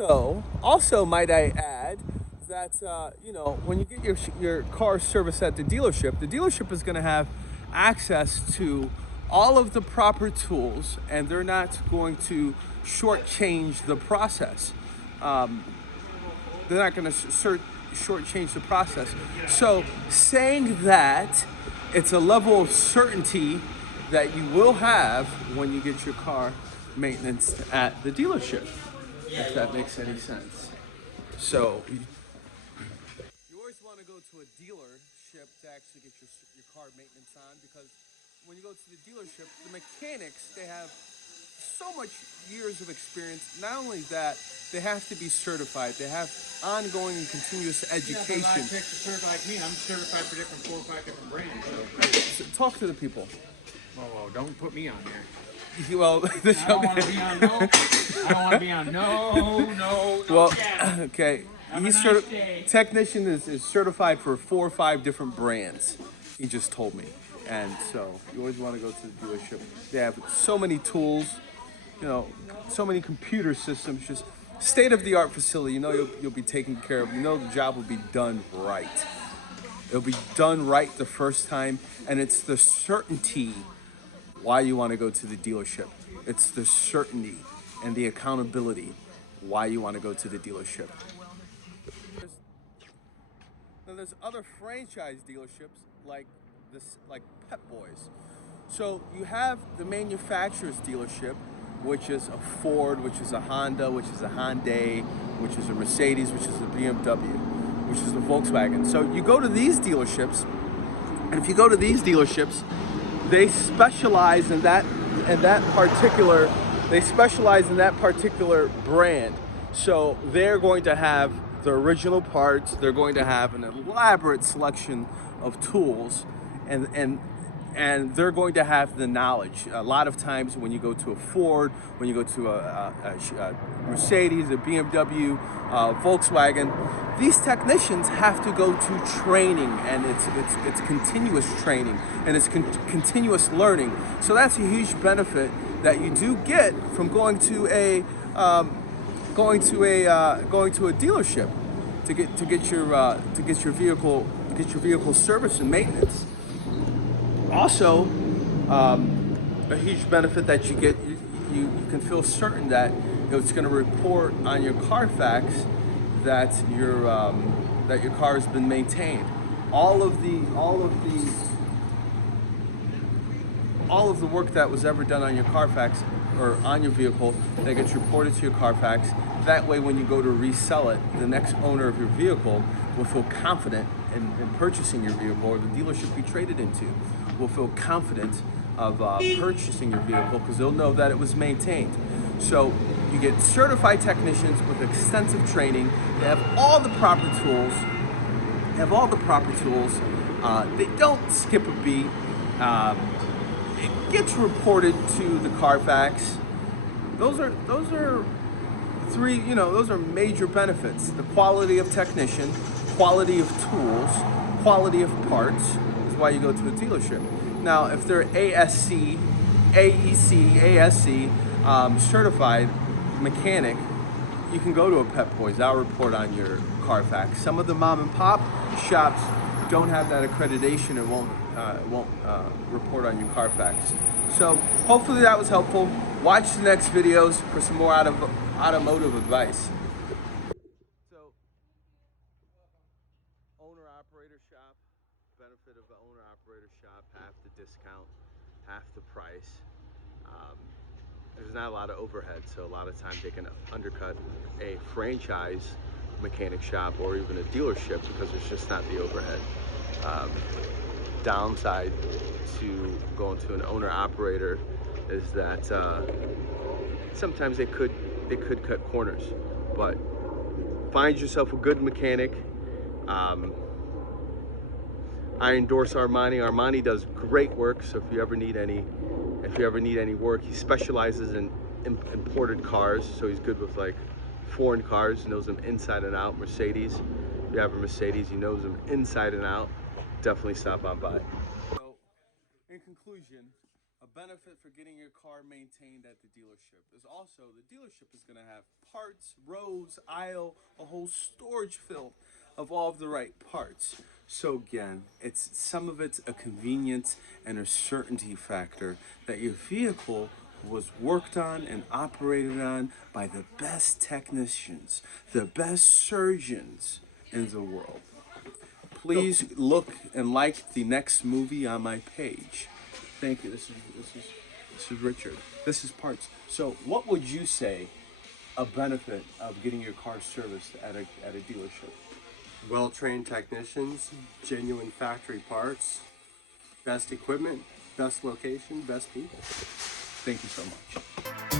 Also, might I add that you know, when you get your car serviced at the dealership is going to have access to all of the proper tools, and they're not going to shortchange the process. Um, they're not going to shortchange the process. So, saying that, it's a level of certainty that you will have when you get your car maintenance at the dealership, if that makes any sense. So, you always want to go to a dealership to actually get your car maintenance on, because when you go to the dealership, the mechanics, they have so much years of experience. Not only that, they have to be certified. They have ongoing and continuous education. Yeah, but checks are certified like me. I'm certified for 4 or 5 different brands. So talk to the people. Oh, don't put me on there. Well, this I don't want to be on no. I don't want to be on no. Well, Yeah. okay. Have He's a nice day. technician is certified for 4 or 5 different brands. He just told me, and so you always want to go to the dealership. They have so many tools, you know, so many computer systems. Just state-of-the-art facility. You know, you'll be taken care of. You know, the job will be done right. It'll be done right the first time, and it's the certainty why you want to go to the dealership. It's the certainty and the accountability why you want to go to the dealership. There's other franchise dealerships like like Pep Boys. So you have the manufacturer's dealership, which is a Ford, which is a Honda, which is a Hyundai, which is a Mercedes, which is a BMW, which is a Volkswagen. So you go to these dealerships, and if you go to these dealerships, they specialize in that particular brand. So they're going to have the original parts. They're going to have an elaborate selection of tools, and they're going to have the knowledge. A lot of times when you go to a Ford, when you go to a Mercedes, a BMW, Volkswagen, these technicians have to go to training, and it's continuous training, and it's continuous learning. So that's a huge benefit that you do get from going to a dealership to get your vehicle service and maintenance. Also, a huge benefit that you get, you can feel certain that it's going to report on your Carfax that your car has been maintained. All of the work that was ever done on your Carfax or on your vehicle, that gets reported to your Carfax. That way, when you go to resell it, the next owner of your vehicle will feel confident in purchasing your vehicle, or the dealership you traded into will feel confident of purchasing your vehicle, because they'll know that it was maintained. So you get certified technicians with extensive training. They have all the proper tools. They don't skip a beat. It gets reported to the Carfax. Those are three, those are major benefits. The quality of technician, quality of tools, quality of parts is why you go to a dealership. Now, if they're AEC, certified mechanic, you can go to a Pep Boys. I'll report on your Carfax. Some of the mom and pop shops don't have that accreditation and won't report on your Carfax. So hopefully that was helpful. Watch the next videos for some more automotive advice. So, owner-operator shop, benefit of the owner-operator shop, half the discount, half the price. There's not a lot of overhead, so a lot of times they can undercut a franchise mechanic shop or even a dealership because there's just not the overhead. Downside to going to an owner-operator is that sometimes they could cut corners, but find yourself a good mechanic. I endorse Armani. Armani does great work, so if you ever need any work, he specializes in imported cars, so he's good with like foreign cars, knows them inside and out. Mercedes, if you have a Mercedes, he knows them inside and out. Definitely stop on by. So, in conclusion, A benefit for getting your car maintained at the dealership is also the dealership is going to have parts, rows, aisle, a whole storage filled of all of the right parts. So again, some of it's a convenience and a certainty factor that your vehicle was worked on and operated on by the best technicians, the best surgeons in the world. Please look and like the next movie on my page. Thank you. This is Richard. This is parts. So, what would you say a benefit of getting your car serviced at a dealership? Well-trained technicians, genuine factory parts, best equipment, best location, best people. Thank you so much.